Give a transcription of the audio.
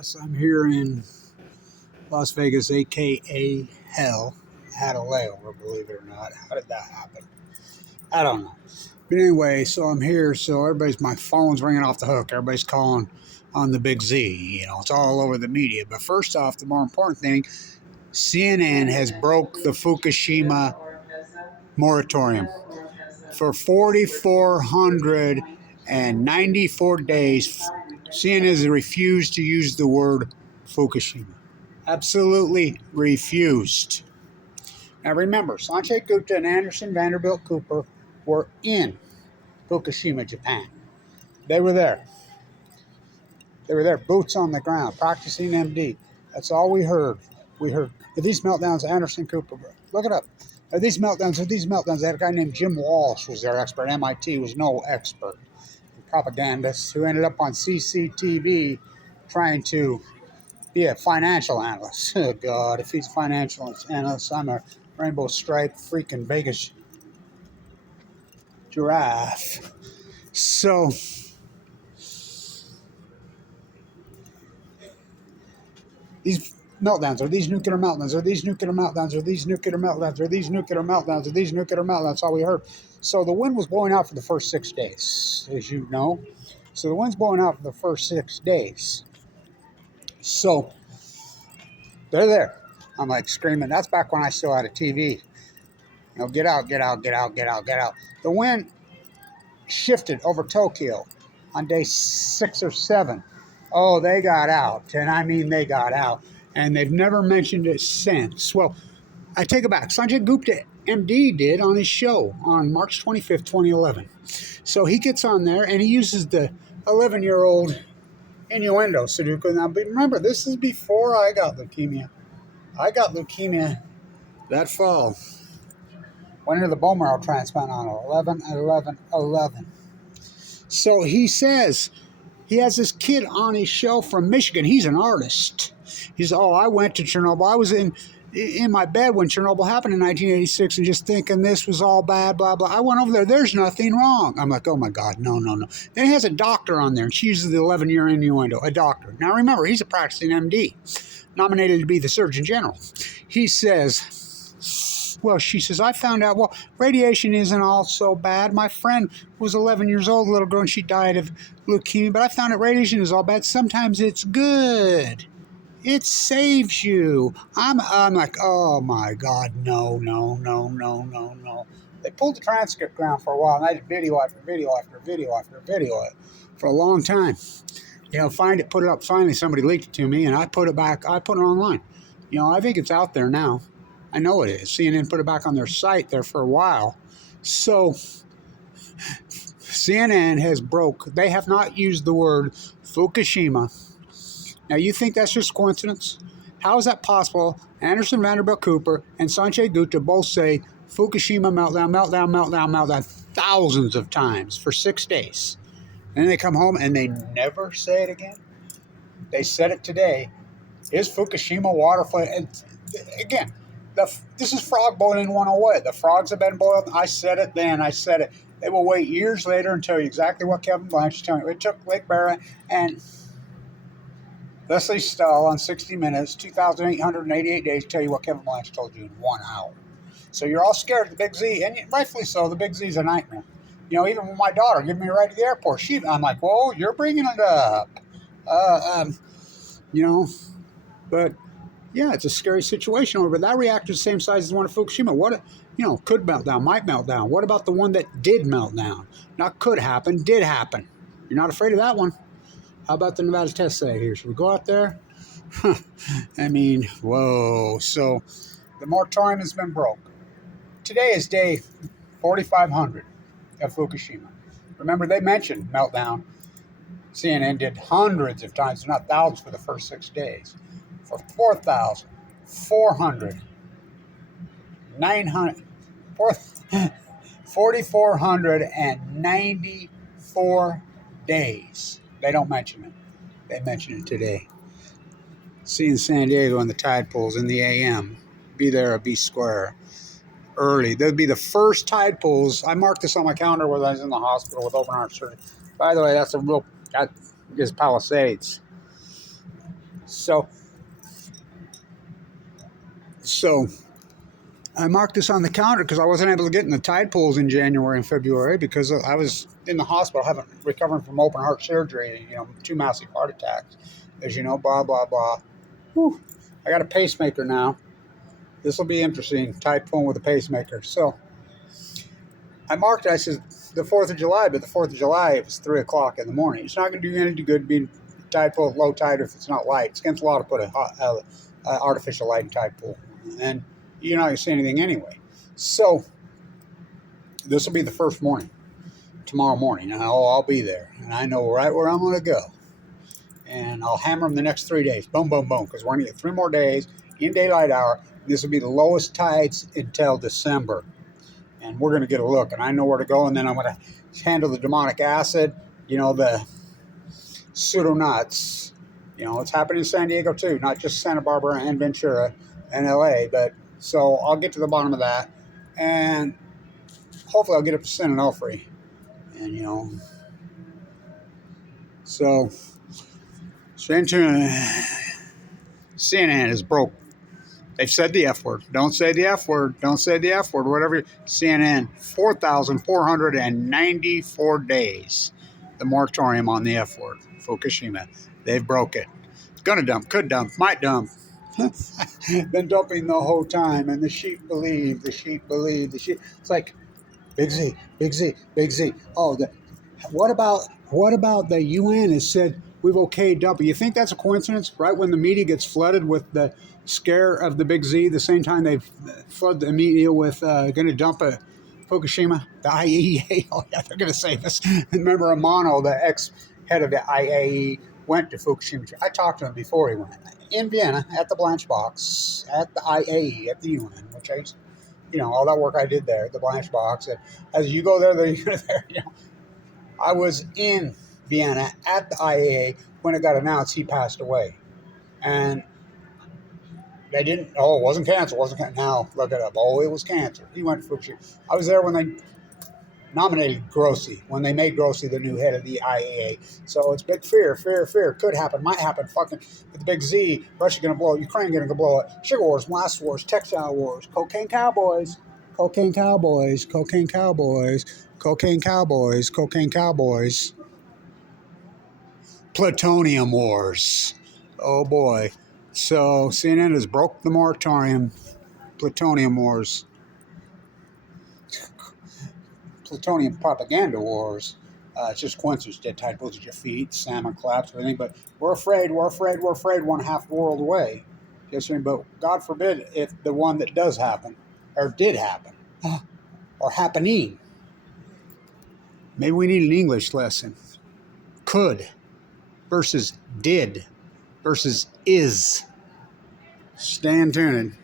Yes, I'm here in Las Vegas, aka hell. Had a layover, believe it or not. How did that happen? I don't know. But anyway, so I'm here. So my phone's ringing off the hook. Everybody's calling on the big Z. It's all over the media. But first off, the more important thing, CNN has broke the Fukushima moratorium for 4,494 days. CNN has refused to use the word Fukushima. Absolutely refused. Now remember, Sanjay Gupta and Anderson Vanderbilt Cooper were in Fukushima, Japan. They were there. They were there, boots on the ground, practicing MD. That's all we heard. We heard these meltdowns, Anderson Cooper. Look it up. These meltdowns. They had a guy named Jim Walsh was their expert. MIT was no expert. Propagandist who ended up on CCTV trying to be a financial analyst. Oh, God, if he's a financial analyst, I'm a rainbow stripe freaking Vegas giraffe. So, these meltdowns, are these nuclear meltdowns, are these nuclear meltdowns, are these nuclear meltdowns, are these nuclear meltdowns, are these nuclear meltdowns? That's all we heard. So the wind was blowing out for the first 6 days, as you know. So the wind's blowing out for the first 6 days. So they're there. I'm like screaming. That's back when I still had a TV. Get out, get out, get out, get out, get out. The wind shifted over Tokyo on day 6 or 7. Oh, they got out. And I mean, they got out. And they've never mentioned it since. Well, I take it back. Sanjay Gupta, MD, did on his show on March 25th, 2011. So he gets on there and he uses the 11-year-old innuendo Sudoku. Now, remember, this is before I got leukemia. I got leukemia that fall. Went into the bone marrow transplant on 11/11/11. So he says he has this kid on his show from Michigan. He's an artist. He's, I went to Chernobyl. I was in my bed when Chernobyl happened in 1986 and just thinking this was all bad, blah, blah. I went over there. There's nothing wrong. I'm like, oh, my God, no, no, no. Then he has a doctor on there, and she uses the 11-year innuendo, a doctor. Now, remember, he's a practicing MD, nominated to be the Surgeon General. He says, well, she says, I found out, radiation isn't all so bad. My friend was 11 years old, a little girl, and she died of leukemia, but I found out radiation is all bad. Sometimes it's good. It saves you. I'm like, oh, my God, no, no, no, no, no, no. They pulled the transcript down for a while, and I did video after video after video after video for a long time. Find it, put it up. Finally, somebody leaked it to me, and I put it back. I put it online. I think it's out there now. I know it is. CNN put it back on their site there for a while. So CNN has broke. They have not used the word Fukushima. Now, you think that's just coincidence? How is that possible? Anderson Vanderbilt Cooper and Sanjay Gupta both say Fukushima meltdown, meltdown, meltdown, meltdown thousands of times for 6 days. And then they come home and they never say it again. They said it today. Is Fukushima water flood? And again, this is frog boiling 101. The frogs have been boiled. I said it then. I said it. They will wait years later and tell you exactly what Kevin Blanche is telling you. It took Lake Barra and Leslie Stahl on 60 Minutes, 2,888 days, to tell you what Kevin Blanche told you in 1 hour. So you're all scared of the Big Z, and rightfully so. The Big Z is a nightmare. Even with my daughter giving me a ride to the airport, I'm like, whoa, you're bringing it up. But yeah, it's a scary situation over. But that reactor is the same size as the one at Fukushima. What, could melt down, might melt down. What about the one that did melt down? Not could happen, did happen. You're not afraid of that one. How about the Nevada test site here? Should we go out there? I mean, whoa. So the moratorium has been broke. Today is day 4,500 of Fukushima. Remember, they mentioned meltdown. CNN did hundreds of times, if not thousands, for the first 6 days. For 4,494 days. They don't mention it. They mention it today. See you in San Diego in the tide pools in the AM. Be there or be square. Early. They'll be the first tide pools. I marked this on my calendar when I was in the hospital with open heart surgery. By the way, that is Palisades. So I marked this on the calendar because I wasn't able to get in the tide pools in January and February because I was in the hospital, recovering from open heart surgery, 2 massive heart attacks, as you know, blah, blah, blah. Whew. I got a pacemaker now. This will be interesting, tide pool with a pacemaker. So I marked it. I said the 4th of July, but the 4th of July, it was 3 o'clock in the morning. It's not going to do any good being tide pool at low tide if it's not light. It's against the law to put a artificial light in tide pool. And you're not going to see anything anyway. So this will be the first morning, tomorrow morning, and I'll be there. And I know right where I'm going to go. And I'll hammer them the next 3 days. Boom, boom, boom. Because we're going to get 3 more days in daylight hour. This will be the lowest tides until December. And we're going to get a look. And I know where to go. And then I'm going to handle the demonic acid, the pseudonauts. It's happening in San Diego too, not just Santa Barbara and Ventura and LA. But so I'll get to the bottom of that. And hopefully I'll get up to San Onofre. And, so CNN is broke. They've said the F word. Don't say the F word. Don't say the F word. Whatever. CNN, 4,494 days. The moratorium on the F word. Fukushima. They've broke it. Gonna dump. Could dump. Might dump. Been dumping the whole time. And the sheep believe. The sheep believe. The sheep. It's like, Big Z. Big Z. Big Z. Oh, what about the UN has said we've okayed dumping? You think that's a coincidence? Right when the media gets flooded with the scare of the Big Z, the same time they flood the media with going to dump a Fukushima, the IAEA. Oh yeah, they're going to save us. Remember Amano, the ex-head of the IAEA, went to Fukushima. I talked to him before he went in Vienna at the Blanche Box at the IAEA at the UN, which I, all that work I did there, the Blanche Box. And as you go there, you go there. I was in Vienna at the IAA when it got announced he passed away. And they didn't, it wasn't cancer, now look it up. Oh, it was cancer. He went to Fukushima. I was there when they nominated Grossi, when they made Grossi the new head of the IAA. So it's big fear. Could happen, might happen. Fucking with the big Z, Russia going to blow it, Ukraine going to blow it. Sugar wars, blast wars, textile wars, cocaine cowboys. Cocaine cowboys, cocaine cowboys, cocaine cowboys, cocaine cowboys. Plutonium wars. Oh boy. So CNN has broke the moratorium. Plutonium wars. Plutonium propaganda wars. It's just coincidence. Dead tide pulls at your feet, salmon collapse, everything. But we're afraid. 1/2 world away. But God forbid if the one that does happen, or did happen, or happening. Maybe we need an English lesson. Could versus did versus is. Stand tuned.